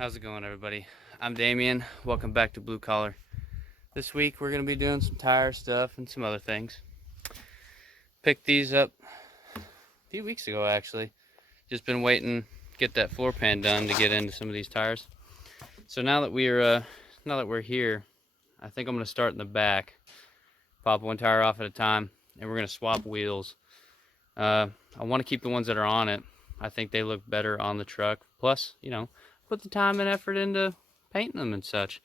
How's it going, everybody? I'm Damien. Welcome back to Blue Collar. This week we're going to be doing some tire stuff and some other things. Picked these up a few weeks ago, actually. Just been waiting to get that floor pan done to get into some of these tires. So now that we're here, I think I'm going to start in the back. Pop one tire off at a time, and we're going to swap wheels. I want to keep the ones that are on it. I think they look better on the truck. Plus, put the time and effort into painting them and such.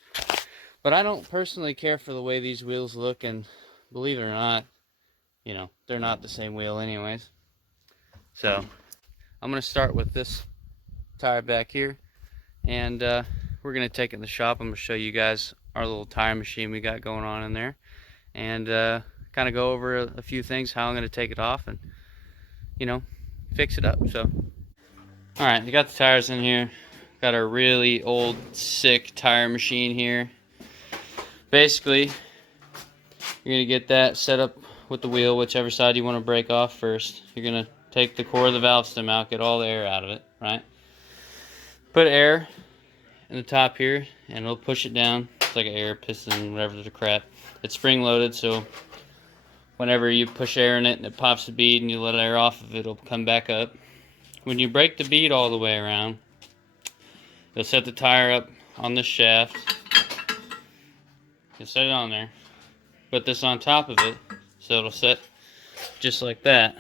But I don't personally care for the way these wheels look, and believe it or not, they're not the same wheel anyways. So I'm going to start with this tire back here, and we're going to take it in the shop. I'm going to show you guys our little tire machine we got going on in there, and kind of go over a few things, how I'm going to take it off and fix it up. So alright, we got the tires in here. Got our really old, sick tire machine here. Basically, you're going to get that set up with the wheel, whichever side you want to break off first. You're going to take the core of the valve stem out, get all the air out of it, right? Put air in the top here, and it'll push it down. It's like an air piston, whatever the crap. It's spring loaded, so whenever you push air in it and it pops the bead and you let air off of it, it'll come back up. When you break the bead all the way around, you'll set the tire up on this shaft. You'll set it on there. Put this on top of it, so it'll set just like that.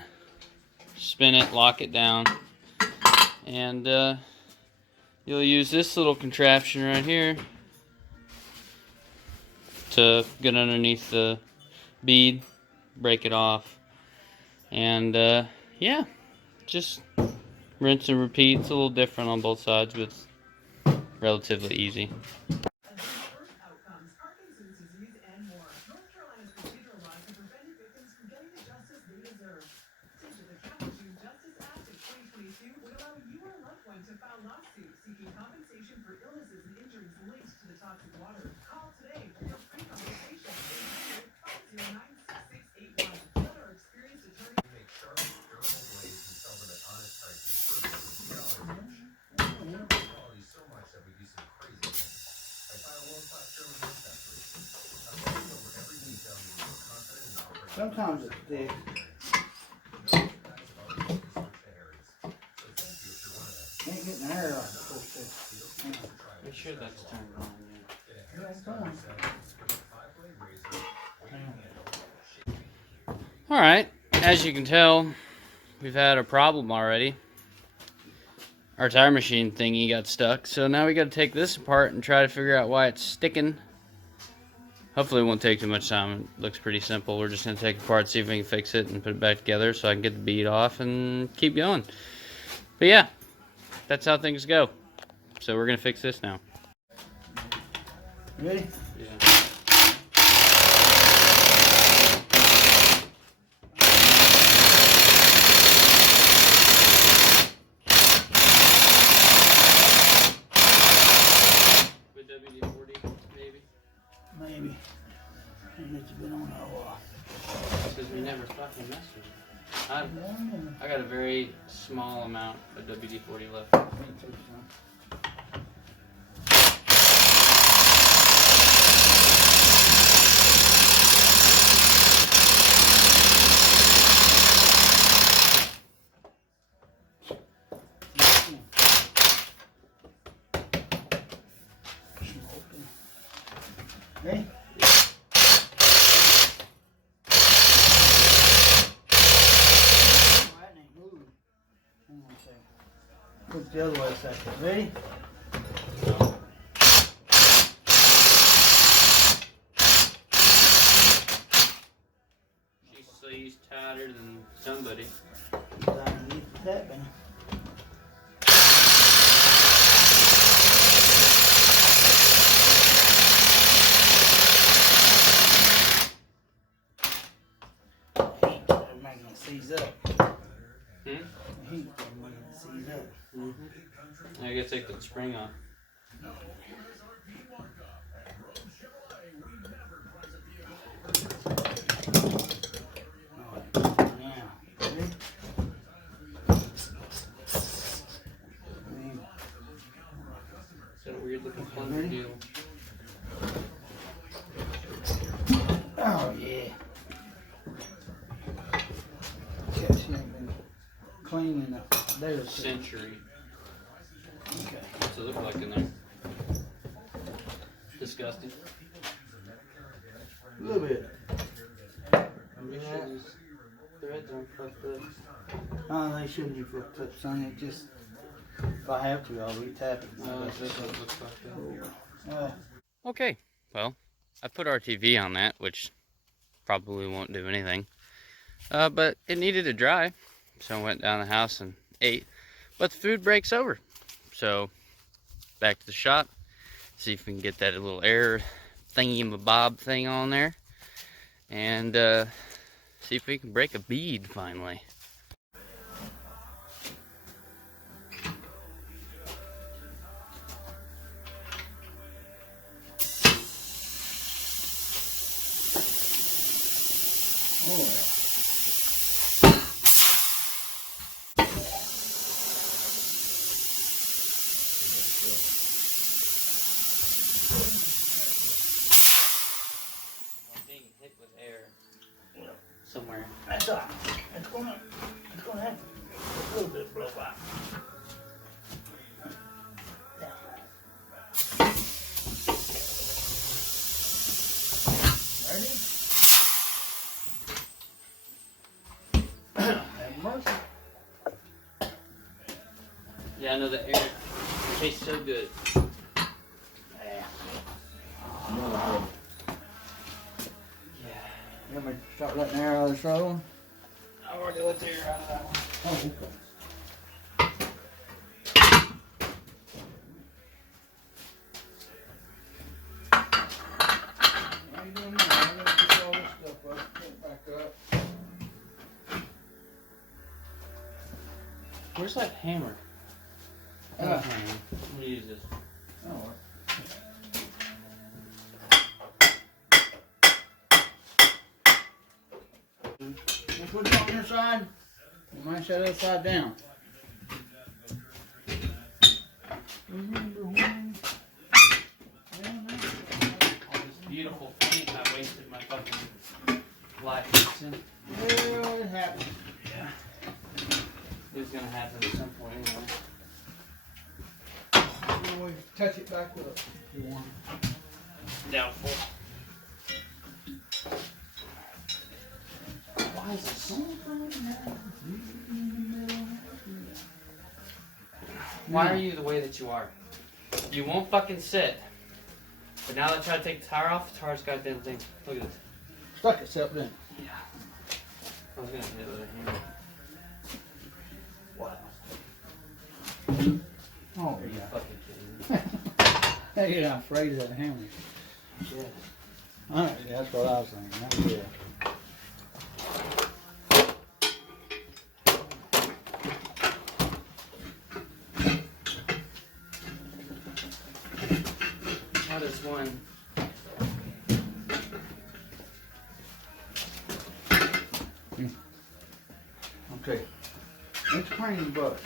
Spin it, lock it down, and you'll use this little contraption right here to get underneath the bead, break it off, and yeah, just rinse and repeat. It's a little different on both sides, but it's relatively easy. Sometimes it's thick. Ain't getting the hair off the first thing. Make sure that's turned on. Yeah, it's on. Alright, as you can tell, we've had a problem already. Our tire machine thingy got stuck, so now we got to take this apart and try to figure out why it's sticking. Hopefully it won't take too much time. It looks pretty simple. We're just going to take it apart, see if we can fix it and put it back together so I can get the bead off and keep going. But yeah, that's how things go. So we're going to fix this now. Ready? Yeah. With WD-40, maybe? Maybe. And it's been on a while. Because we never fucking mess with it. I got a very small amount of WD-40 left. Hey? Look the other way a second. Ready? She's tighter than somebody. Underneath that bin. Heat making it seize up. Hmm? The heat making it seize up. I gotta take the spring off. Looking plunger deal. Oh yeah. Yeah, she ain't been clean in a day or two. Century. Okay. What's it look like in there? Disgusting. A little bit. Make sure these threads aren't fucked up. Oh, they shouldn't be fucked up, son. It just, if I have to, I'll retap it. No, this doesn't look fucked up. Okay, well, I put RTV on that, which probably won't do anything. But it needed to dry, so I went down the house and ate. But the food breaks over, so back to the shop. See if we can get that little air thingy-mabob thing on there, and see if we can break a bead finally. Oh, yeah. Being hit with air somewhere. That's all right. It's gonna happen. A little bit blow out. Ready? Have mercy. Yeah, I know the air tastes so good. Yeah. Yeah. You want me to start letting air out of this other one? I already let the air out of that one. Oh, okay. How you doing now? I'm gonna get all this stuff up, put it back up. Where's that hammer? I'm gonna use this. Oh, you put it on your side. You might set it upside down. Remember when? All this beautiful paint I wasted my fucking life fixing. Well, it happens. Yeah. It was gonna happen at some point anyway. You always touch it back up if you want. Doubtful. Why is it so Why are you the way that you are? You won't fucking sit. But now that I try to take the tire off, the tire's goddamn thing. Look at this. Stuck itself in. Yeah. I was gonna hit it with a hammer. Wow. Oh, Are you yeah. fucking kidding me? Hey, you're not afraid of that hammer. Yeah. Alright, yeah, that's what I was thinking. That's good. How does one? Okay. Let's clean the brush.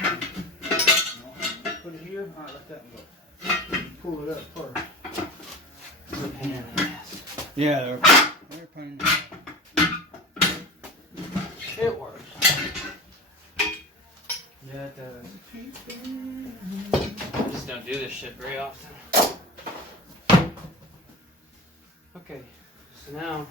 Put it here. Alright, let that go. Pull it up first. It's a pain in the ass. Yeah, they're pain. It works. Yeah, it does. I just don't do this shit very often. Okay, so now.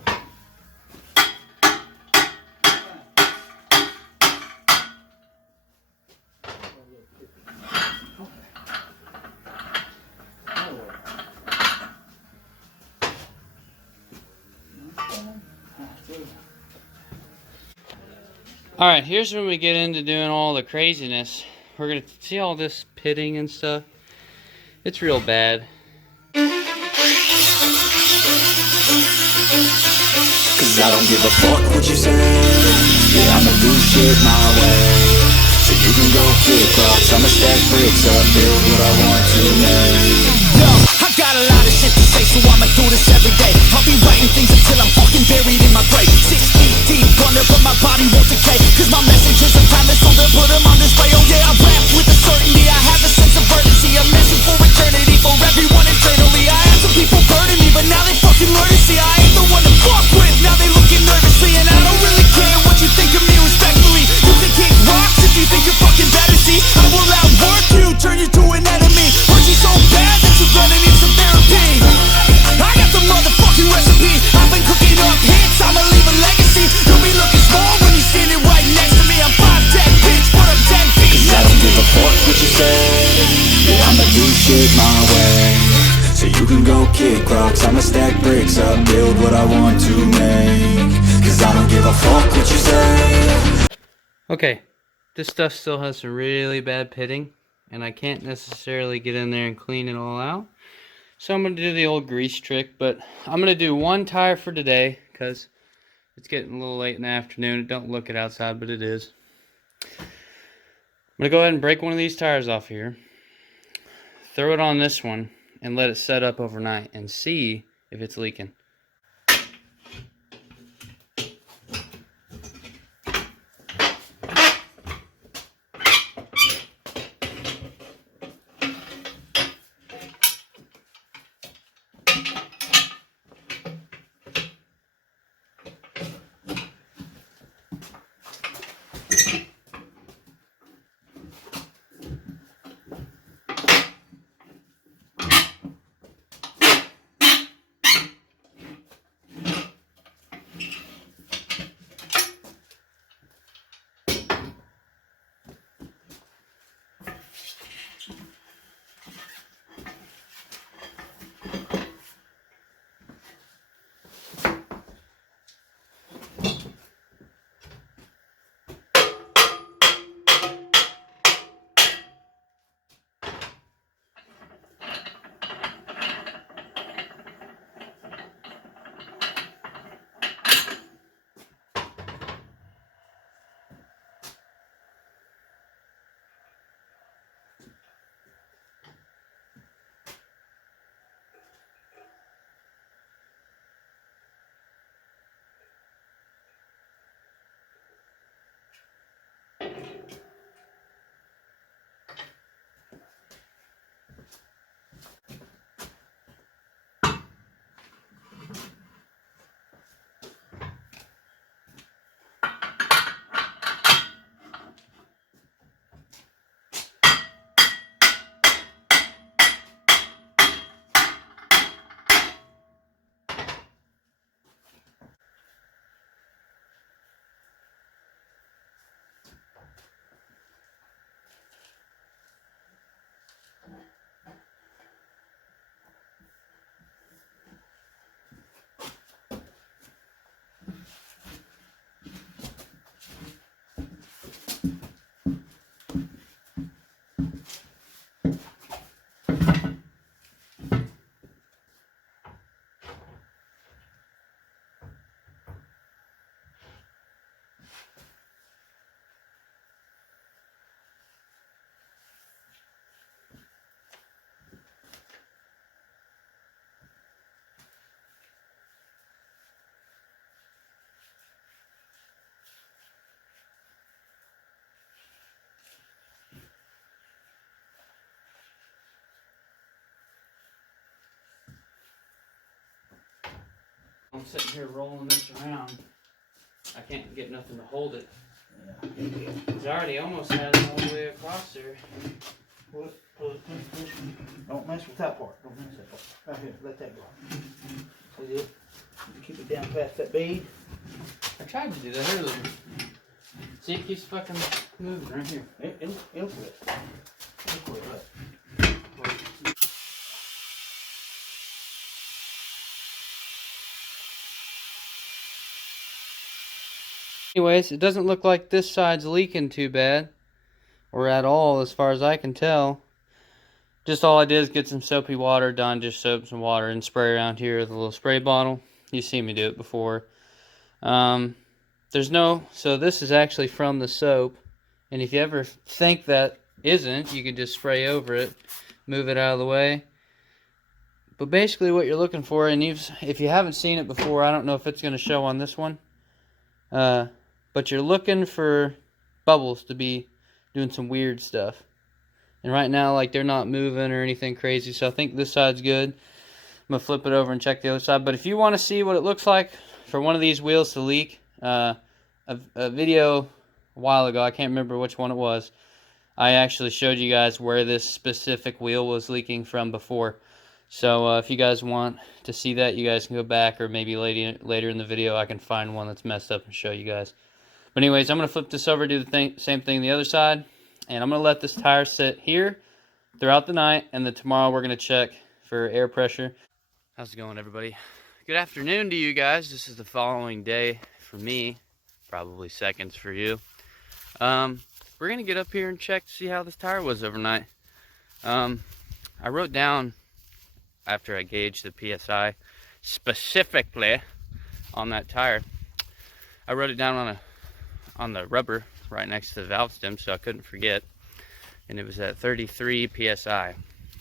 Alright, here's when we get into doing all the craziness. We're gonna see all this pitting and stuff. It's real bad. Cause I don't give a fuck what you say. Yeah, I'ma do shit my way. So you can go kick rocks, I'ma stack bricks up, build what I want to make. Yo, I got a lot of shit to say, so I'ma do this every day. I'll be writing things until I'm fucking buried in my grave. 6 feet deep under, but my body won't decay. Cause my messages are timeless, so they'll put them on display. Oh yeah, I rap with a certainty, I have a sense of urgency. A message for eternity, for everyone shit my way. So you can go kick rocks, I'ma stack bricks up, build what I want to make. Cause I don't give a fuck what you say. Okay, this stuff still has some really bad pitting, and I can't necessarily get in there and clean it all out. So I'm going to do the old grease trick, but I'm going to do one tire for today, because it's getting a little late in the afternoon. It don't look it outside, but it is. I'm going to go ahead and break one of these tires off here, throw it on this one, and let it set up overnight and see if it's leaking. I'm sitting here rolling this around. I can't get nothing to hold it. Yeah. It's already almost had it all the way across there. Don't mess with that part. Don't mess with that part. Right here, let that go. See this? You keep it down past that bead. I tried to do that earlier. See, it keeps fucking moving right here. It'll quit. It'll quit, look. Anyways, it doesn't look like this side's leaking too bad, or at all as far as I can tell. Just all I did is get some soapy water, Don just soap some water and spray around here with a little spray bottle. You've seen me do it before. So this is actually from the soap, and if you ever think that isn't, you can just spray over it, move it out of the way. But basically what you're looking for, and if you haven't seen it before, I don't know if it's going to show on this one, but you're looking for bubbles to be doing some weird stuff. And right now, like, they're not moving or anything crazy, so I think this side's good. I'm going to flip it over and check the other side. But if you want to see what it looks like for one of these wheels to leak, a video a while ago, I can't remember which one it was, I actually showed you guys where this specific wheel was leaking from before. So if you guys want to see that, you guys can go back, or maybe later in the video I can find one that's messed up and show you guys. But anyways, I'm going to flip this over, do the same thing on the other side, and I'm going to let this tire sit here throughout the night, and then tomorrow we're going to check for air pressure. How's it going, everybody? Good afternoon to you guys. This is the following day for me, probably seconds for you. We're going to get up here and check to see how this tire was overnight. I wrote down, after I gauged the PSI specifically on that tire, I wrote it down on the rubber right next to the valve stem so I couldn't forget, and it was at 33 PSI.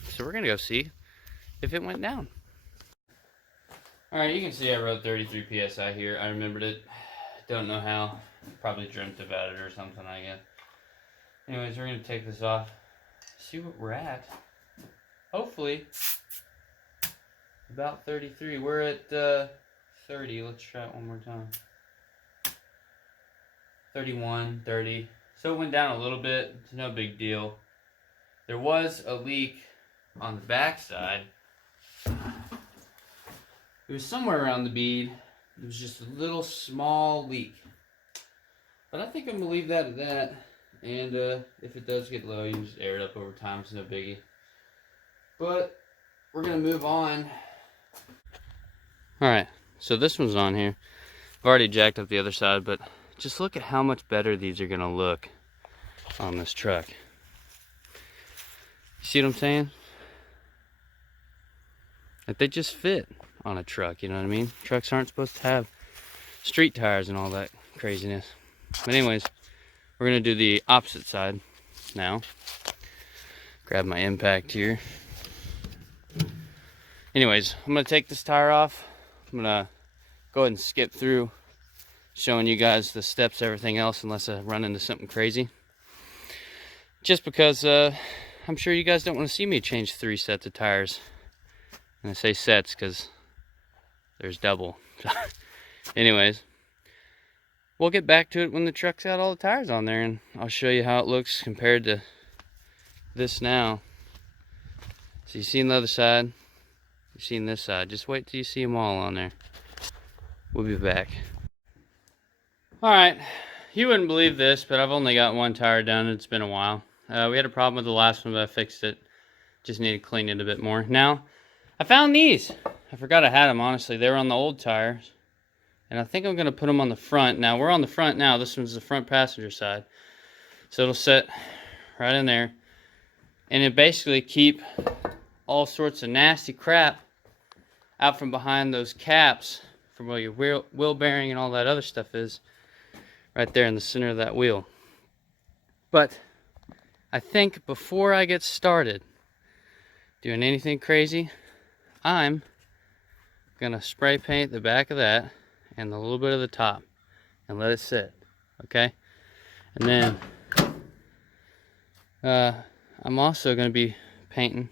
So we're gonna go see if it went down. Alright, you can see I wrote 33 PSI here. I remembered it. Don't know how. Probably dreamt about it or something, I guess. Anyways, we're gonna take this off, see what we're at. Hopefully about 33. We're at 30. Let's try it one more time. 31, 30. So it went down a little bit. It's no big deal. There was a leak on the back side. It was somewhere around the bead. It was just a little small leak. But I think I'm gonna leave that at that. And if it does get low, you can just air it up over time. It's no biggie. But we're gonna move on. Alright, so this one's on here. I've already jacked up the other side, but just look at how much better these are gonna look on this truck. See what I'm saying? Like, they just fit on a truck, you know what I mean? Trucks aren't supposed to have street tires and all that craziness. But anyways, we're gonna do the opposite side now. Grab my impact here. Anyways, I'm gonna take this tire off. I'm gonna go ahead and skip through showing you guys the steps, everything else, unless I run into something crazy. Just because I'm sure you guys don't want to see me change 3 sets of tires. And I say sets because there's double. Anyways, we'll get back to it when the truck's got all the tires on there, and I'll show you how it looks compared to this now. So you've seen the other side, you've seen this side. Just wait till you see them all on there. We'll be back. Alright, you wouldn't believe this, but I've only got one tire done. It's been a while. We had a problem with the last one, but I fixed it. Just need to clean it a bit more. Now, I found these. I forgot I had them, honestly. They were on the old tires. And I think I'm going to put them on the front. Now, we're on the front now. This one's the front passenger side. So it'll sit right in there. And it basically keep all sorts of nasty crap out from behind those caps from where your wheel bearing and all that other stuff is. Right there in the center of that wheel. But I think before I get started doing anything crazy, I'm going to spray paint the back of that and a little bit of the top and let it sit, okay? And then I'm also going to be painting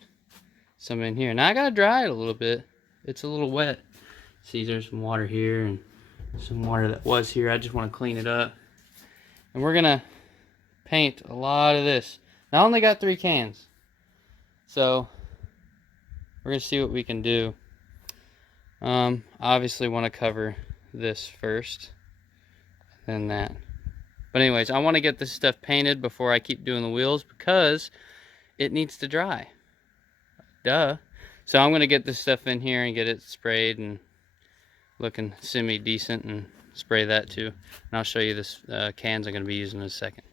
some in here. Now I got to dry it a little bit. It's a little wet. See, there's some water here and some water that was here. I just want to clean it up. And we're going to paint a lot of this. Now, I only got 3 cans. So we're going to see what we can do. Obviously want to cover this first, then that. But anyways, I want to get this stuff painted before I keep doing the wheels because it needs to dry. Duh. So I'm going to get this stuff in here and get it sprayed and looking semi-decent and spray that too. And I'll show you this cans I'm going to be using in a second.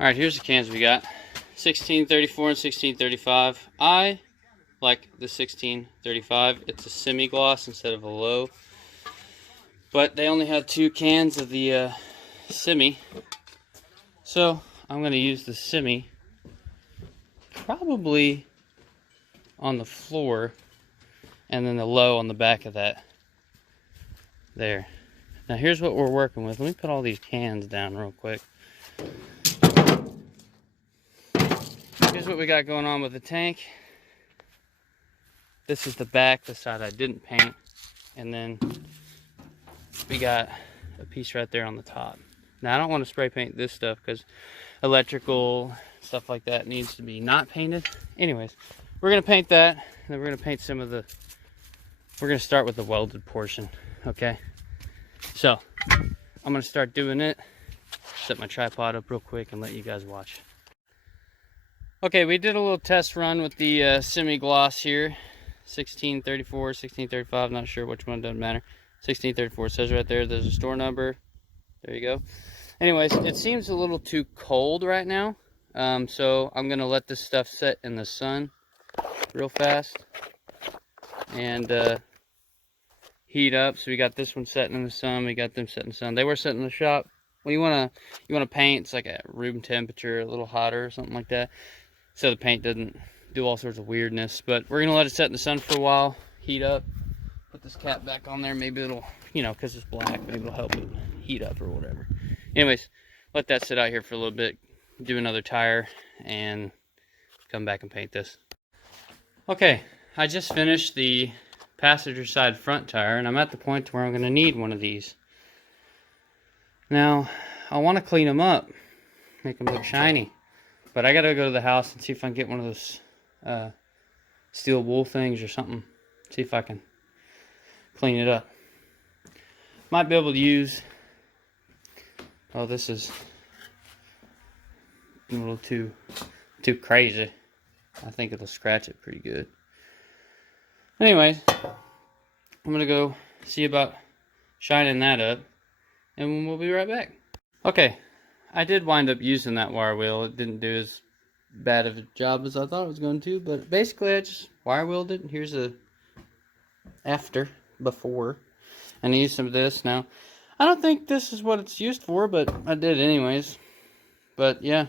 Alright, here's the cans we got. 1634 and 1635. I like the 1635. It's a semi-gloss instead of a low. But they only had 2 cans of the semi. So I'm going to use the semi probably on the floor and then the low on the back of that. There. Now here's what we're working with. Let me put all these cans down real quick. Here's what we got going on with the tank. This is the back, the side I didn't paint. And then we got a piece right there on the top. Now I don't want to spray paint this stuff because electrical stuff like that needs to be not painted. Anyways, we're going to paint that. And then we're going to paint some of the... We're going to start with the welded portion. Okay? So, I'm going to start doing it. Set my tripod up real quick and let you guys watch. Okay, we did a little test run with the semi-gloss here. 1634, 1635, not sure which one, doesn't matter. 1634, it says right there, there's a store number. There you go. Anyways, it seems a little too cold right now. So I'm gonna let this stuff set in the sun real fast and heat up. So we got this one setting in the sun, we got them set in the sun. They were set in the shop. When you wanna paint, it's like at room temperature, a little hotter or something like that, so the paint doesn't do all sorts of weirdness. But we're gonna let it set in the sun for a while, heat up, put this cap back on there. Maybe it'll, you know, because it's black, maybe it'll help it heat up or whatever. Anyways, let that sit out here for a little bit, do another tire, and come back and paint this. Okay, I just finished the passenger side front tire, and I'm at the point where I'm gonna need one of these. Now, I want to clean them up, make them look shiny, but I gotta go to the house and see if I can get one of those steel wool things or something. See if I can clean it up. Might be able to use, oh, this is a little too crazy. I think it'll scratch it pretty good. Anyways, I'm gonna go see about shining that up, and we'll be right back. Okay, I did wind up using that wire wheel. It didn't do as bad of a job as I thought it was going to, but basically I just wire wheeled it. Here's a before, and I used some of this. Now, I don't think this is what it's used for, but I did anyways. But yeah,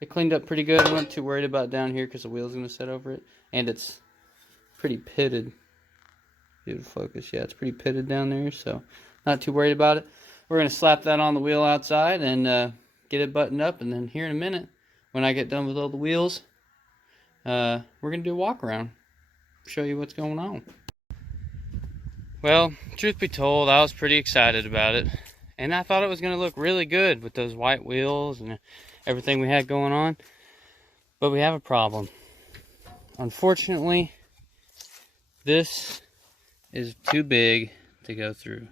it cleaned up pretty good. I wasn't too worried about down here because the wheel's going to sit over it, and it's pretty pitted. Beautiful focus. Yeah, it's pretty pitted down there, so not too worried about it. We're going to slap that on the wheel outside and get it buttoned up, and then here in a minute, when I get done with all the wheels, we're going to do a walk around, show you what's going on. Well, truth be told, I was pretty excited about it, and I thought it was going to look really good with those white wheels and everything we had going on, but we have a problem. Unfortunately, this is too big to go through.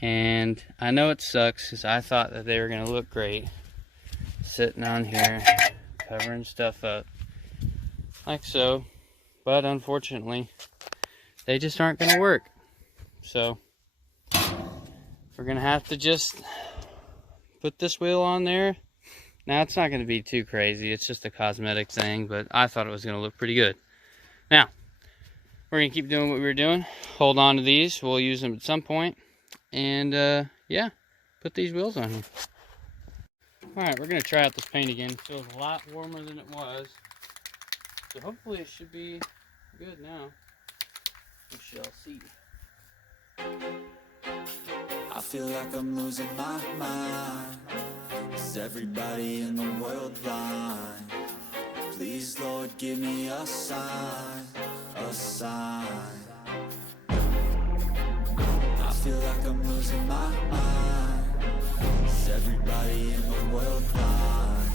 And I know it sucks because I thought that they were going to look great sitting on here covering stuff up like so, but unfortunately they just aren't going to work. So we're going to have to just put this wheel on there. Now, it's not going to be too crazy, it's just a cosmetic thing, but I thought it was going to look pretty good. Now we're going to keep doing what we were doing, hold on to these, we'll use them at some point. And yeah, put these wheels on here. Alright, we're going to try out this paint again. It feels a lot warmer than it was, so hopefully it should be good now. We shall see. I feel like I'm losing my mind. Is everybody in the world blind? Please, Lord, give me a sign, a sign. I feel like I'm losing my mind. Is everybody in the world blind?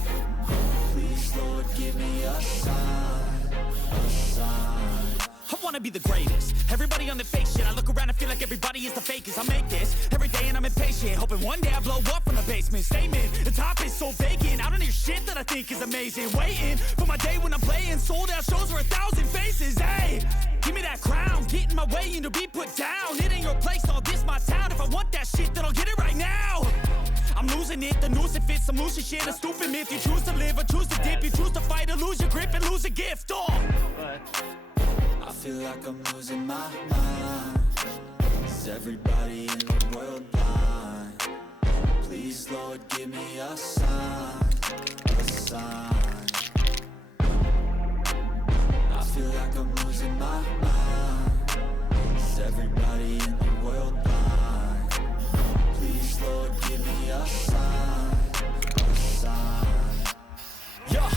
Please, Lord, give me a sign, a sign. I wanna be the greatest. Everybody on the fake shit. I look around and feel like everybody is the fakest. I make this every day and I'm impatient, hoping one day I blow up from the basement. Statement, the top is so vacant. I don't hear shit that I think is amazing. Waiting for my day when I'm playing sold out shows for 1,000 faces. Hey, give me that crown, get in my way and to be put down. It ain't your place, all this my town. If I want that shit, then I'll get it right now. I'm losing it, the noose it fits, some losing shit, a stupid myth. You choose to live or choose to dip, you choose to fight or lose your grip and lose a gift. I feel like I'm losing my mind. Is everybody in the world blind? Please, Lord, give me a sign, a sign. I feel like I'm losing my mind. Is everybody in the world blind? Please, Lord, give me a sign, a sign. Yeah.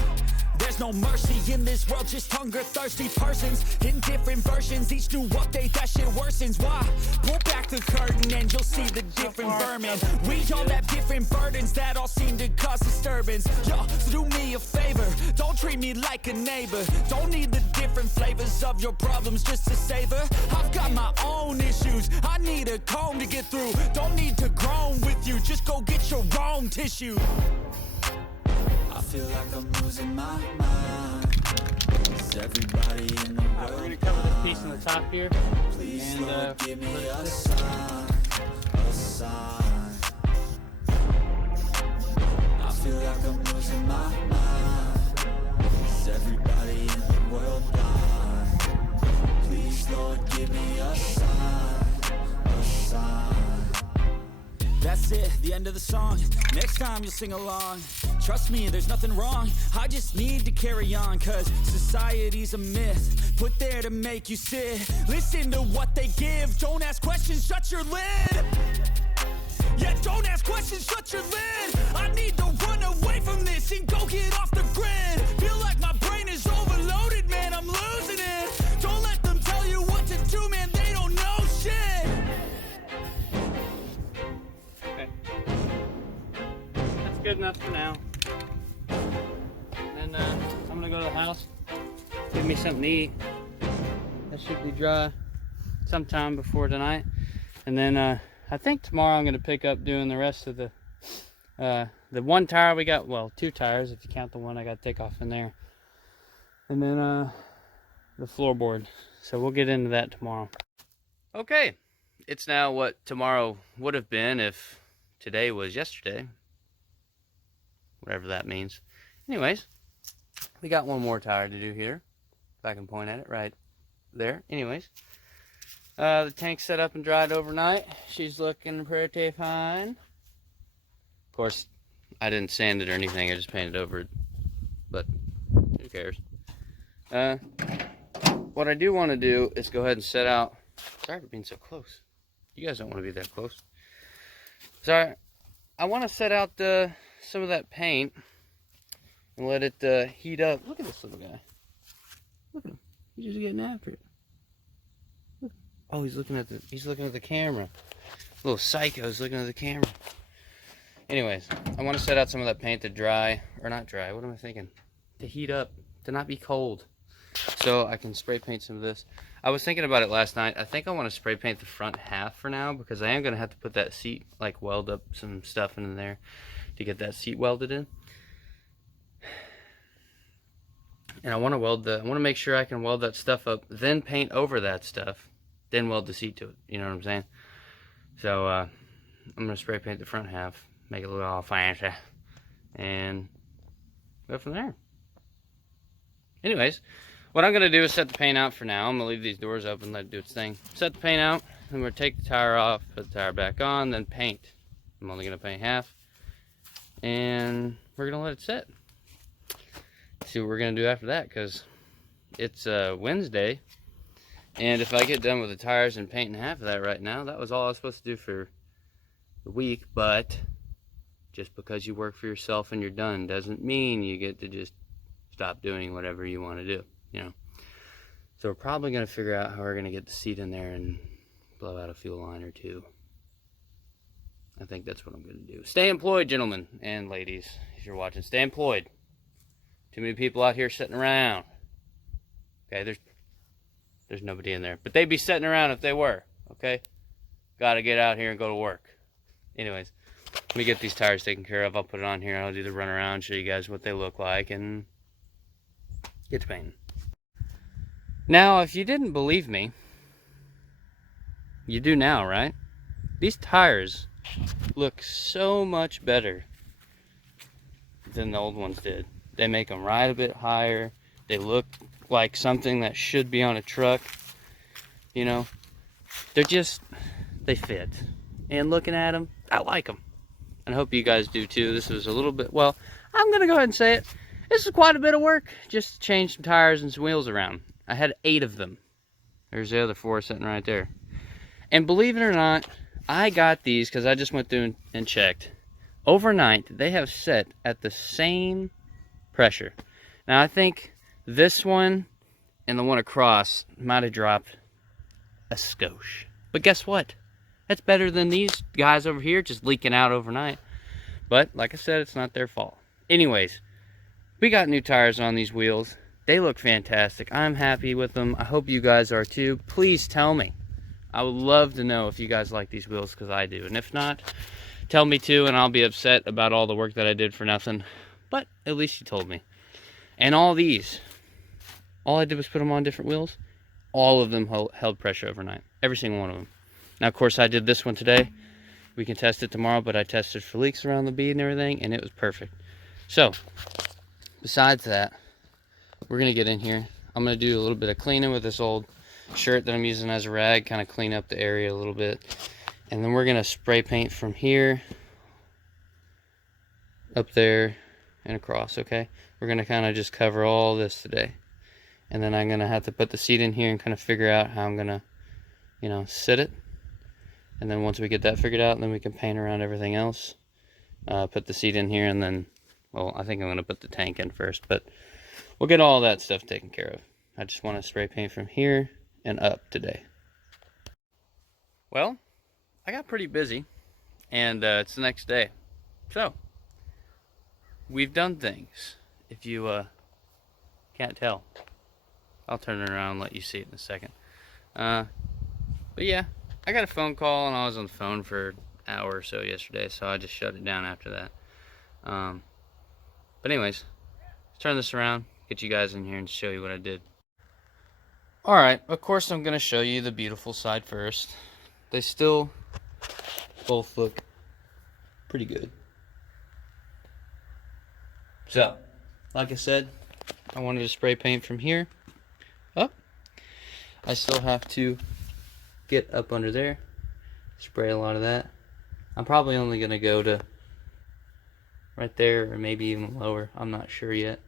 There's no mercy in this world, just hunger-thirsty persons in different versions. Each new update, that shit worsens. Why? Pull back the curtain and you'll see the different vermin. We all have different burdens that all seem to cause disturbance. Yo, so do me a favor, don't treat me like a neighbor. Don't need the different flavors of your problems just to savor. I've got my own issues, I need a comb to get through. Don't need to groan with you, just go get your own tissue. I feel like I'm losing my mind. Is everybody in the We're world gonna cover this piece on the top here, please, and Lord, give me let it a sit. sign, a sign. I feel like I'm losing my mind. Is everybody in the world blind? Please, Lord, give me a sign, a sign. That's it, the end of the song. Next time you'll sing along. Trust me, there's nothing wrong. I just need to carry on, cause society's a myth put there to make you sit. Listen to what they give. Don't ask questions, shut your lid. Yeah, don't ask questions, shut your lid. I need to run away from this and go get off the grid. Feel like my brain is overloaded, man, I'm losing it. Don't let them tell you what to do, man, they don't know shit. Okay. That's good enough for now. And I'm gonna go to the house, give me something to eat. That should be dry sometime before tonight. And then I think tomorrow I'm gonna pick up doing the rest of the one tire we got, well, 2 tires if you count the one I gotta take off in there. And then the floorboard. So we'll get into that tomorrow. Okay, it's now what tomorrow would have been if today was yesterday. Whatever that means. Anyways, we got one more tire to do here. If I can point at it right there. Anyways, the tank's set up and dried overnight. She's looking pretty fine. Of course, I didn't sand it or anything. I just painted over it. But who cares? What I do want to do is go ahead and set out. Sorry for being so close. You guys don't want to be that close. Sorry. I want to set out some of that paint and let it heat up. Look at this little guy. Look at him. He's just getting after it. Look. Oh, he's looking at the camera. Little psycho's looking at the camera. Anyways, I want to set out some of that paint to dry, or not dry. What am I thinking? To heat up, to not be cold, so I can spray paint some of this. I was thinking about it last night. I think I want to spray paint the front half for now because I am going to have to put that seat, like weld up some stuff in there to get that seat welded in. And I want to make sure I can weld that stuff up, then paint over that stuff, then weld the seat to it. You know what I'm saying? So I'm going to spray paint the front half, make it look all fancy, and go from there. Anyways, what I'm going to do is set the paint out for now. I'm going to leave these doors open, let it do its thing. Set the paint out, then we're going to take the tire off, put the tire back on, then paint. I'm only going to paint half, and we're going to let it sit. See what we're going to do after that, because it's Wednesday, and if I get done with the tires and painting half of that right now, that was all I was supposed to do for the week. But just because you work for yourself and you're done doesn't mean you get to just stop doing whatever you want to do, you know. So we're probably going to figure out how we're going to get the seat in there and blow out a fuel line or two. I think that's what I'm going to do. Stay employed, gentlemen and ladies, if you're watching. Stay employed. Too many people out here sitting around. Okay, there's nobody in there. But they'd be sitting around if they were, okay? Got to get out here and go to work. Anyways, let me get these tires taken care of. I'll put it on here. I'll do the run around, show you guys what they look like, and get to painting. Now, if you didn't believe me, you do now, right? These tires look so much better than the old ones did. They make them ride a bit higher. They look like something that should be on a truck. You know, they fit. And looking at them, I like them. And I hope you guys do too. This was a little bit, well, I'm going to go ahead and say it. This is quite a bit of work just to change some tires and some wheels around. I had 8 of them. There's the other 4 sitting right there. And believe it or not, I got these because I just went through and checked. Overnight, they have set at the same pressure. Now, I think this one and the one across might have dropped a skosh. But guess what? That's better than these guys over here just leaking out overnight. But, like I said, it's not their fault. Anyways, we got new tires on these wheels. They look fantastic. I'm happy with them. I hope you guys are too. Please tell me. I would love to know if you guys like these wheels, because I do. And if not, tell me too, and I'll be upset about all the work that I did for nothing. but at least he told me. And all these, all I did was put them on different wheels. All of them held pressure overnight. Every single one of them. Now, of course, I did this one today. We can test it tomorrow, but I tested for leaks around the bead and everything, and it was perfect. So, besides that, we're going to get in here. I'm going to do a little bit of cleaning with this old shirt that I'm using as a rag, kind of clean up the area a little bit. And then we're going to spray paint from here, up there, and across, okay? We're going to kind of just cover all this today. And then I'm going to have to put the seat in here and kind of figure out how I'm going to, you know, sit it. And then once we get that figured out, then we can paint around everything else. Put the seat in here, and then, well, I think I'm going to put the tank in first. But we'll get all that stuff taken care of. I just want to spray paint from here and up today. Well, I got pretty busy, and it's the next day. So, we've done things. If you can't tell, I'll turn it around and let you see it in a second. But yeah, I got a phone call, and I was on the phone for an hour or so yesterday, so I just shut it down after that. But anyways, let's turn this around, get you guys in here and show you what I did. Alright, of course I'm going to show you the beautiful side first. They still both look pretty good. So, like I said, I wanted to spray paint from here up. I still have to get up under there, spray a lot of that. I'm probably only going to go to right there or maybe even lower. I'm not sure yet.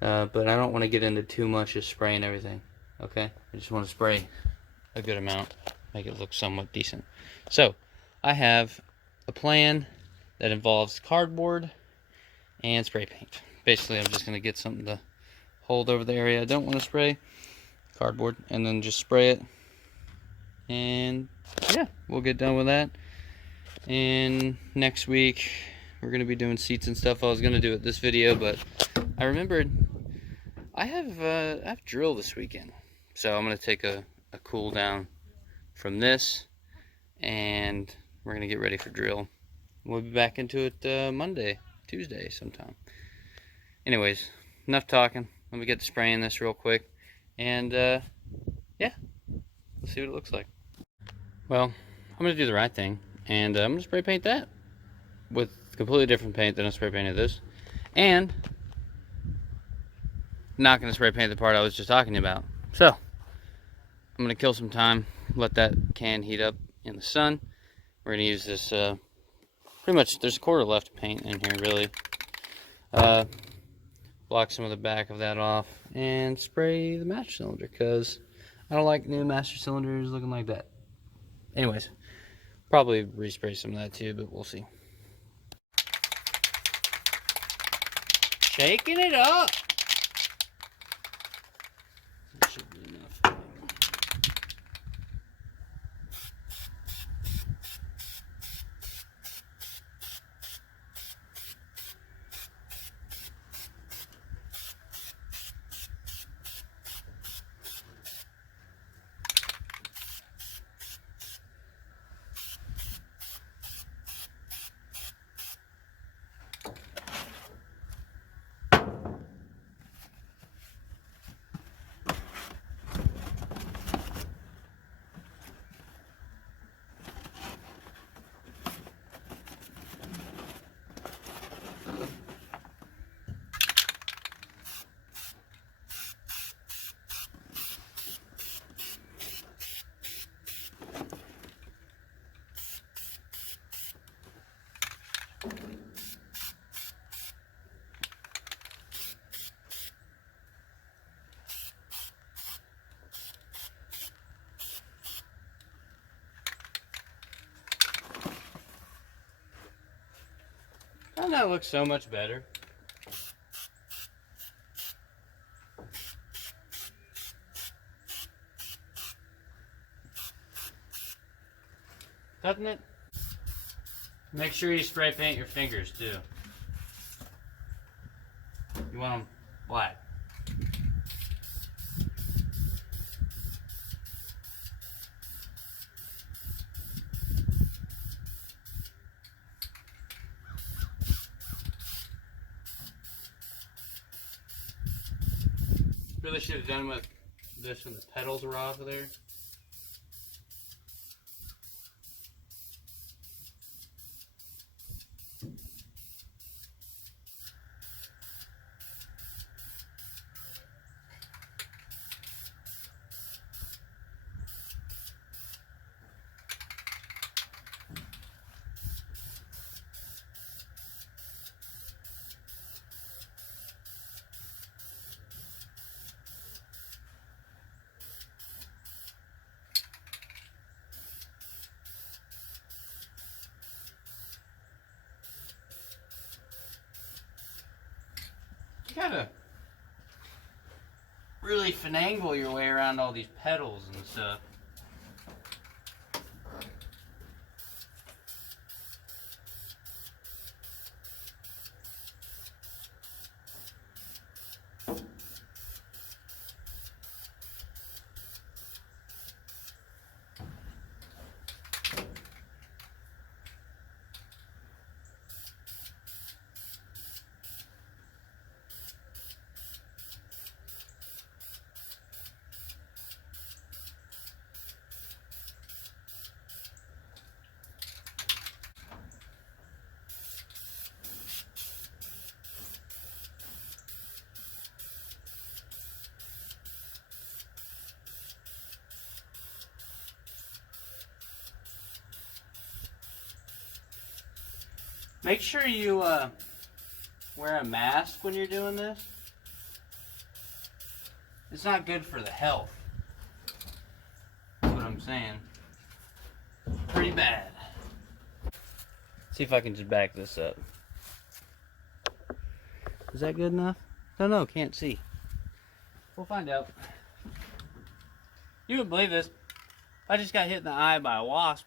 But I don't want to get into too much of spraying everything. Okay? I just want to spray a good amount, make it look somewhat decent. So, I have a plan that involves cardboard and spray paint. Basically, I'm just going to get something to hold over the area I don't want to spray, cardboard, and then just spray it. And yeah, we'll get done with that. And next week, we're going to be doing seats and stuff. I was going to do it this video, but I remembered I have drill this weekend. So I'm going to take a cool down from this, and we're going to get ready for drill. We'll be back into it Monday, Tuesday sometime. Anyways, enough talking. Let me get to spraying this real quick. And yeah, let's see what it looks like. Well, I'm going to do the right thing, and I'm going to spray paint that with completely different paint than I spray painted this. And not going to spray paint the part I was just talking about. So, I'm going to kill some time, let that can heat up in the sun. We're going to use this, pretty much, there's a quarter left of paint in here, really. Block some of the back of that off, and spray the master cylinder, because I don't like new master cylinders looking like that. Anyways, probably respray some of that too, but we'll see. Shaking it up! That should be enough. Doesn't that look so much better? Doesn't it? Make sure you spray paint your fingers too. You want them black. probably should have done with this when the pedals were off of there. You gotta really finagle your way around all these pedals and stuff. Make sure you wear a mask when you're doing this. It's not good for the health. That's what I'm saying. Pretty bad. See if I can just back this up. Is that good enough? Don't know, can't see. We'll find out. You wouldn't believe this. I just got hit in the eye by a wasp.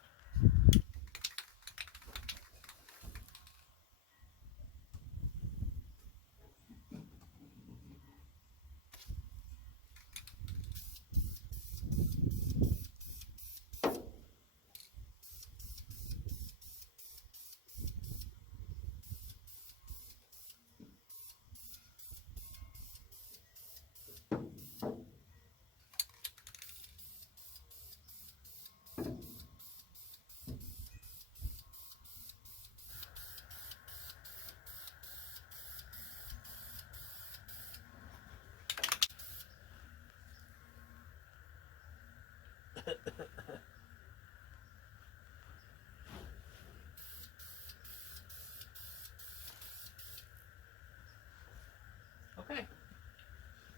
Okay.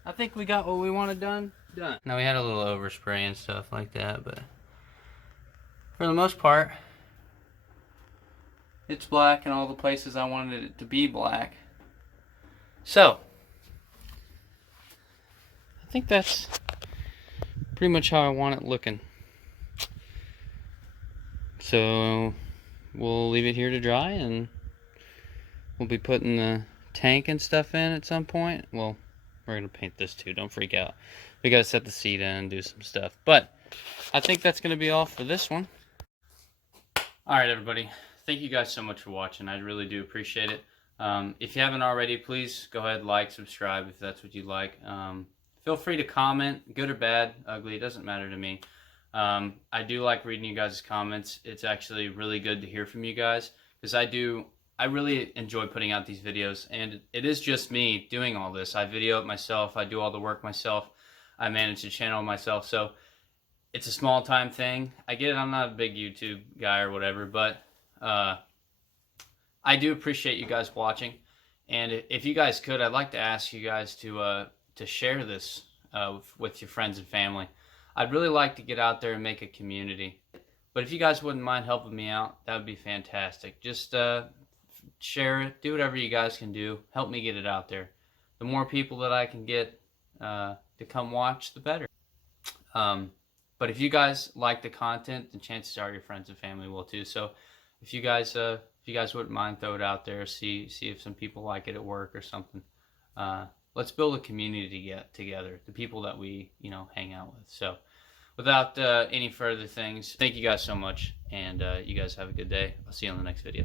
I think we got what we wanted done. Now we had a little overspray and stuff like that, but for the most part, it's black in all the places I wanted it to be black. So, I think that's pretty much how I want it looking. So, we'll leave it here to dry, and we'll be putting the tank and stuff in at some point. Well, we're gonna paint this too, don't freak out. We gotta set the seat in and do some stuff, but I think that's gonna be all for this one. All right, everybody, thank you guys so much for watching. I really do appreciate it. If you haven't already, please go ahead, like, subscribe if that's what you like. Feel free to comment, good or bad, ugly, it doesn't matter to me. I do like reading you guys' comments. It's actually really good to hear from you guys, because I really enjoy putting out these videos, and it is just me doing all this. I video it myself, I do all the work myself, I manage the channel myself, so it's a small time thing. I get it, I'm not a big YouTube guy or whatever, but I do appreciate you guys watching, and if you guys could, I'd like to ask you guys to share this with your friends and family. I'd really like to get out there and make a community, but if you guys wouldn't mind helping me out, that would be fantastic. Just share it, do whatever you guys can do, help me get it out there. The more people that I can get to come watch, the better. But if you guys like the content, then chances are your friends and family will too. So if you guys wouldn't mind, throw it out there, see if some people like it at work or something. Let's build a community together, the people that we hang out with. So without any further things, thank you guys so much, and you guys have a good day. I'll see you on the next video.